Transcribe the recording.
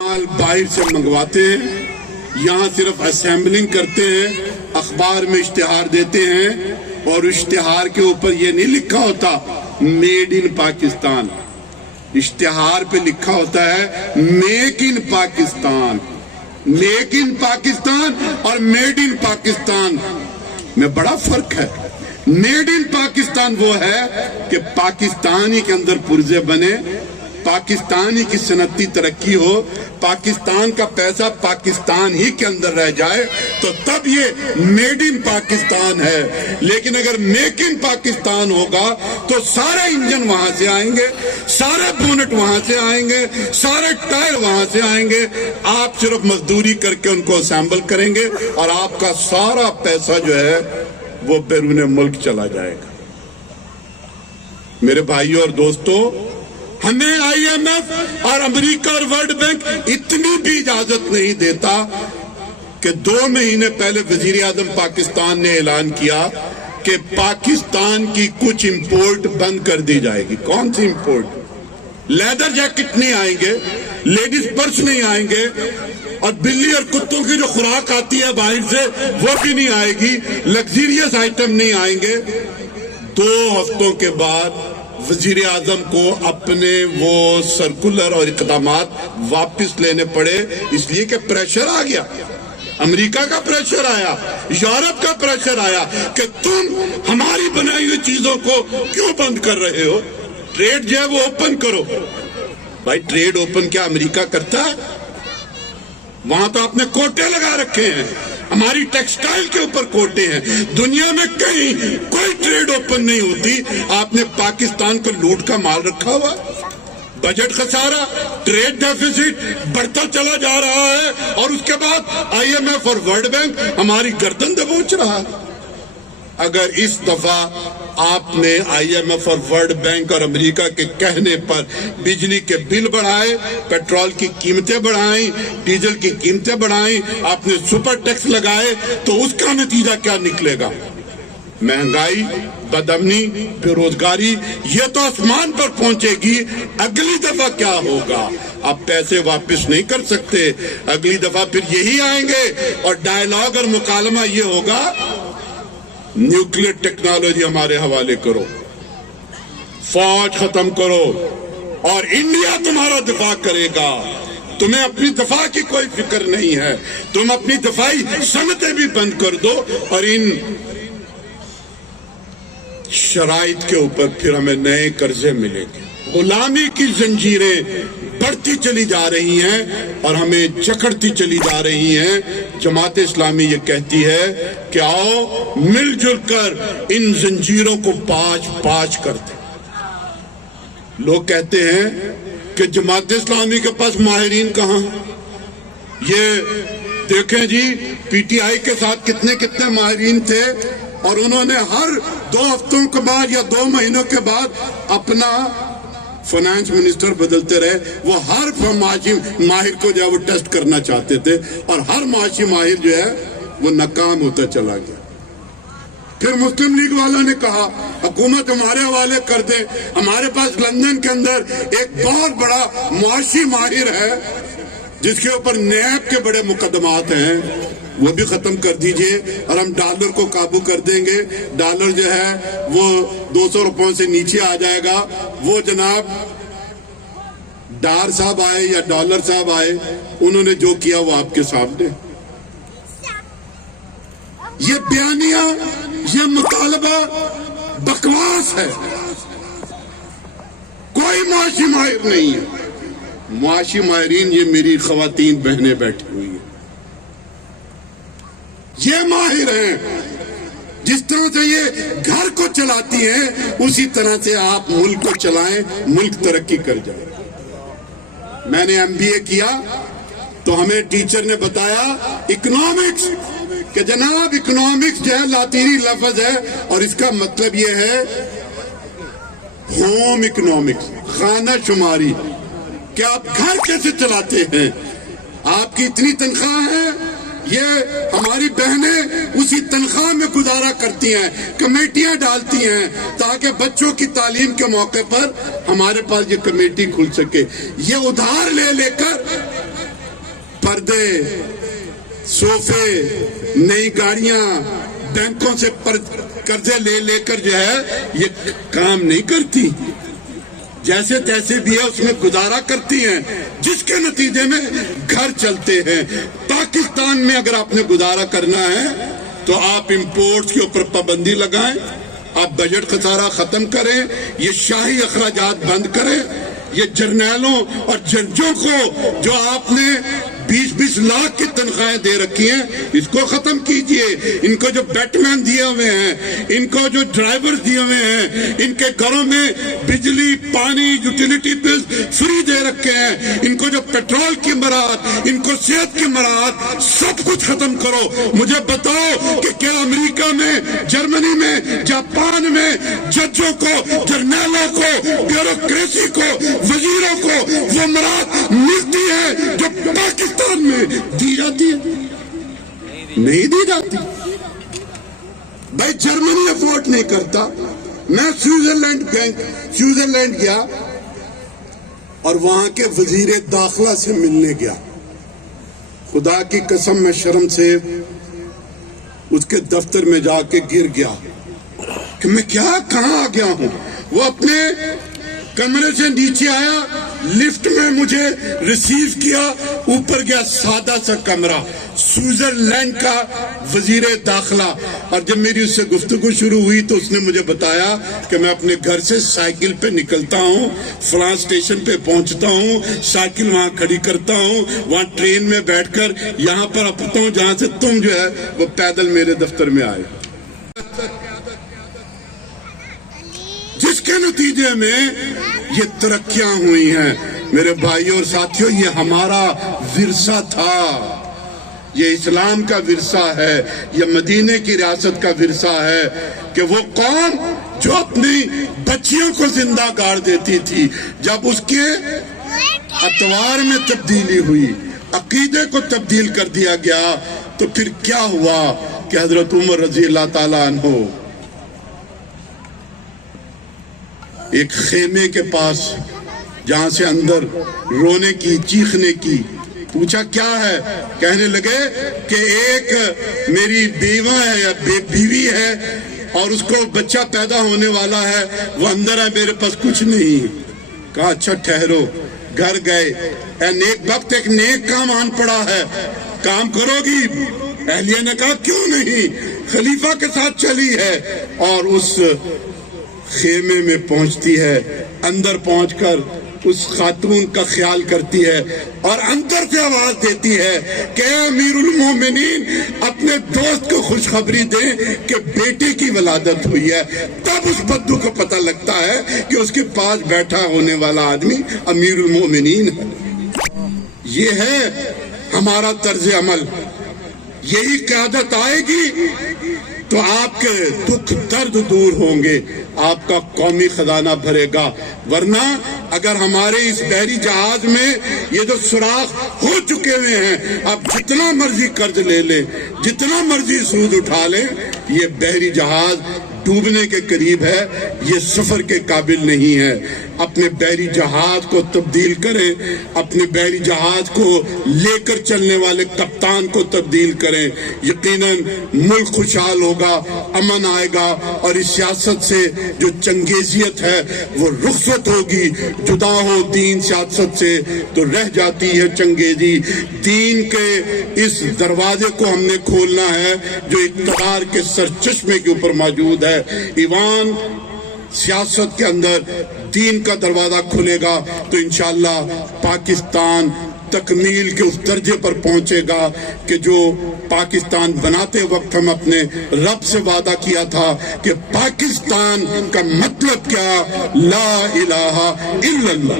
माल बाहर से मंगवाते हैं, यहाँ सिर्फ असेंबलिंग करते हैं, अखबार में इश्तिहार देते हैं और इश्तिहार के ऊपर ये नहीं लिखा होता मेड इन पाकिस्तान। इश्तिहार पे लिखा होता है make in Pakistan. Make in Pakistan और मेड इन पाकिस्तान में बड़ा फर्क है। मेड इन पाकिस्तान वो है कि पाकिस्तानी के अंदर पुर्जे बने, पाकिस्तानी की सनती तरक्की हो, पाकिस्तान का पैसा पाकिस्तान ही के अंदर रह जाए, तो तब ये मेड इन पाकिस्तान है। लेकिन अगर मेक इन पाकिस्तान होगा तो सारे इंजन वहां से आएंगे, सारे बोनट वहां से आएंगे, सारे टायर वहां से आएंगे। आप सिर्फ मजदूरी करके उनको असेंबल करेंगे और आपका सारा पैसा जो है वो बैरून मुल्क चला जाएगा। मेरे भाइयों और दोस्तों, हमें IMF और अमेरिका और वर्ल्ड बैंक इतनी भी इजाजत नहीं देता कि 2 महीने पहले वजीर आजम पाकिस्तान ने ऐलान किया कि पाकिस्तान की कुछ इंपोर्ट बंद कर दी जाएगी। कौन सी इंपोर्ट? लेदर जैकेट नहीं आएंगे, लेडीज पर्स नहीं आएंगे, और बिल्ली और कुत्तों की जो खुराक आती है बाहर से वो भी नहीं आएगी, लग्जरियस आइटम नहीं आएंगे। 2 हफ्तों के बाद वजीर आजम को अपने वो सर्कुलर और इक़दामात वापस लेने पड़े, इसलिए कि प्रेशर आ गया। अमेरिका का प्रेशर आया, यूरोप का प्रेशर आया कि तुम हमारी बनाई हुई चीजों को क्यों बंद कर रहे हो, ट्रेड जो है वो ओपन करो। भाई ट्रेड ओपन क्या अमेरिका करता है? वहां तो आपने कोटे लगा रखे हैं, हमारी टेक्सटाइल के ऊपर कोटे हैं। दुनिया में कहीं कोई ट्रेड ओपन नहीं होती। आपने पाकिस्तान को लूट का माल रखा हुआ, बजट खसारा, ट्रेड डेफिसिट बढ़ता चला जा रहा है, और उसके बाद IMF और वर्ल्ड बैंक हमारी गर्दन दबोच रहा है। अगर इस दफा आपने IMF और वर्ल्ड बैंक और अमेरिका के कहने पर बिजली के बिल बढ़ाए, पेट्रोल की कीमतें बढ़ाई, डीजल की कीमतें बढ़ाई, आपने सुपर टैक्स लगाए, तो उसका नतीजा क्या निकलेगा? महंगाई, बदअमनी, बेरोजगारी, ये तो आसमान पर पहुंचेगी। अगली दफा क्या होगा? आप पैसे वापस नहीं कर सकते। अगली दफा फिर यही आएंगे और डायलॉग और मुकालमा ये होगा, न्यूक्लियर टेक्नोलॉजी हमारे हवाले करो, फौज खत्म करो और इंडिया तुम्हारा दिफा करेगा। तुम्हें अपनी दफा की कोई फिक्र नहीं है, तुम अपनी दफाई सनतें भी बंद कर दो और इन शराइत के ऊपर फिर हमें नए कर्जे मिलेंगे। गुलामी की जंजीरें बढ़ती चली जा रही हैं और हमें जकड़ती चली जा रही हैं। जमात इस्लामी ये कहती है कि आओ मिलजुल कर इन जंजीरों को पाँच कर दे। लोग कहते हैं कि जमात इस्लामी के पास माहिरीन कहाँ? ये देखें जी, PTI के साथ कितने कितने माहिरीन थे और उन्होंने हर 2 हफ्तों के बाद या 2 महीनों के बाद अपना फाइनेंस मिनिस्टर बदलते रहे। वो हर माशी माहिर को जो है वो टेस्ट करना चाहते थे और हर माशी माहिर जो है वो नाकाम होता चला गया। फिर मुस्लिम लीग वालों ने कहा हुकूमत हमारे हवाले कर दे। हमारे पास लंदन के अंदर एक बहुत बड़ा मुआशी माहिर है जिसके ऊपर नैब के बड़े मुकदमात हैं, वो भी खत्म कर दीजिए और हम डॉलर को काबू कर देंगे। डॉलर जो है वो 200 रुपयों से नीचे आ जाएगा। वो जनाब डार साहब आए या डॉलर साहब आए, उन्होंने जो किया वो आपके सामने। ये बयानिया, ये मुतालबा बकवास है। कोई मुआशी माहिर नहीं है। मुआशी माहिरीन ये मेरी खवातीन बहनें बैठी हुई है, ये माहिर हैं। जिस तरह से ये घर को चलाती हैं उसी तरह से आप मुल्क को चलाएं, मुल्क तरक्की कर जाए। मैंने MBA किया तो हमें टीचर ने बताया इकोनॉमिक्स, कि जनाब इकोनॉमिक्स जो है लातीनी लफ्ज है और इसका मतलब ये है होम इकोनॉमिक्स, खाना शुमारी, कि आप घर कैसे चलाते हैं। आपकी इतनी तनख्वाह है, ये हमारी बहनें उसी तनख्वाह में गुजारा करती हैं, कमेटियां डालती हैं ताकि बच्चों की तालीम के मौके पर हमारे पास ये कमेटी खुल सके। ये उधार ले लेकर पर्दे, सोफे, नई गाड़ियां, बैंकों से कर्जे ले लेकर जो है ये काम नहीं करती, जैसे तैसे भी है उसमें गुजारा करती हैं, जिसके नतीजे में घर चलते हैं। पाकिस्तान में अगर आपने गुजारा करना है तो आप इंपोर्ट्स के ऊपर पाबंदी लगाएं, आप बजट खसारा खत्म करें, ये शाही अखराजात बंद करें, ये जर्नैलों और जजों को जो आपने 20-20 लाख की तनख्वाहें दे रखी हैं, इसको खत्म कीजिए। इनको जो बैटमैन दिए हुए हैं, इनको जो ड्राइवर्स दिए हुए हैं, इनके घरों में बिजली, पानी, यूटिलिटी बिल्स फ्री दे रखे हैं, इनको जो पेट्रोल की मराहत, इनको सेहत की मराहत, सब कुछ खत्म करो। मुझे बताओ कि क्या अमेरिका में, जर्मनी में, जापान में जजों को, जर्नैलों को, ब्यूरोक्रेसी को, वजीरों को वो मराहत मिलती है जो पाकिस्तान में दी जाती है? नहीं दी जाती। भाई जर्मनी अफोर्ड नहीं करता। मैं स्विट्जरलैंड गया और वहां के वजीर दाखिला से मिलने गया। खुदा की कसम मैं शर्म से उसके दफ्तर में जाके गिर गया कि मैं कहां आ गया हूं। वो अपने कमरे से नीचे आया, लिफ्ट में मुझे रिसीव किया, ऊपर गया, सादा सा कमरा, स्विट्जरलैंड का वजीर दाखिला। और जब मेरी उससे गुफ्तगू शुरू हुई तो उसने मुझे बताया कि मैं अपने घर से साइकिल पे निकलता हूँ, फलां स्टेशन पे पहुंचता हूँ, साइकिल वहां खड़ी करता हूँ, वहां ट्रेन में बैठकर यहाँ पर आता हूँ जहां से तुम जो है वो पैदल मेरे दफ्तर में आए, जिसके नतीजे में ये तरक्कियां हुई हैं। मेरे भाइयों और साथियों, ये हमारा विरसा था, ये इस्लाम का विरसा है, ये मदीने की रियासत का विरसा है कि वो कौम जो अपनी बच्चियों को जिंदा गाड़ देती थी, जब उसके अतवार में तब्दीली हुई, अकीदे को तब्दील कर दिया गया, तो फिर क्या हुआ कि हजरत उमर रजी अल्लाह ताला अन्हो एक खेमे के पास, जहां से अंदर रोने की, चीखने की, पूछा क्या है? कहने लगे कि एक मेरी बीवा है या बीवी है और उसको बच्चा पैदा होने वाला है, वो अंदर है, मेरे पास कुछ नहीं। कहा अच्छा ठहरो। घर गए, नेक वक्त एक नेक काम आन पड़ा है, काम करोगी? अहलिया ने कहा क्यों नहीं, खलीफा के साथ चली है। और उस खेमे में पहुंचती है, अंदर पहुंचकर उस खातून का ख्याल करती है और अंदर से आवाज देती है कि अमीरुल मोमिनीन अपने दोस्त को खुशखबरी दें कि बेटे की वलादत हुई है। तब उस बद्दू को पता लगता है कि उसके पास बैठा होने वाला आदमी अमीरुल मोमिनीन है। ये है हमारा तर्ज अमल। यही क़यादत आएगी तो आपके दुख दर्द दूर होंगे, आपका कौमी खजाना भरेगा। वरना अगर हमारे इस बहरी जहाज में ये जो सुराख हो चुके हुए हैं, आप जितना मर्जी कर्ज ले लें, जितना मर्जी सूद उठा लें, ये बहरी जहाज डूबने के करीब है, ये सफर के काबिल नहीं है। अपने बहरी जहाज को तब्दील करें, अपने बहरी जहाज को लेकर चलने वाले कप्तान को तब्दील करें। यकीनन मुल्क खुशहाल होगा, अमन आएगा और इस सियासत से जो चंगेजियत है वो रुखसत होगी। जुदा हो दीन सियासत से तो रह जाती है चंगेजी। दीन के इस दरवाजे को हमने खोलना है जो इक़्तिदार के सरचश्मे के ऊपर मौजूद है। ईवान सियासत के अंदर दीन का दरवाजा खुलेगा तो इंशाअल्लाह पाकिस्तान तकमील के उस दर्जे पर पहुंचेगा कि जो पाकिस्तान बनाते वक्त हम अपने रब से वादा किया था कि पाकिस्तान का मतलब क्या, ला इलाहा इल्लल्लाह।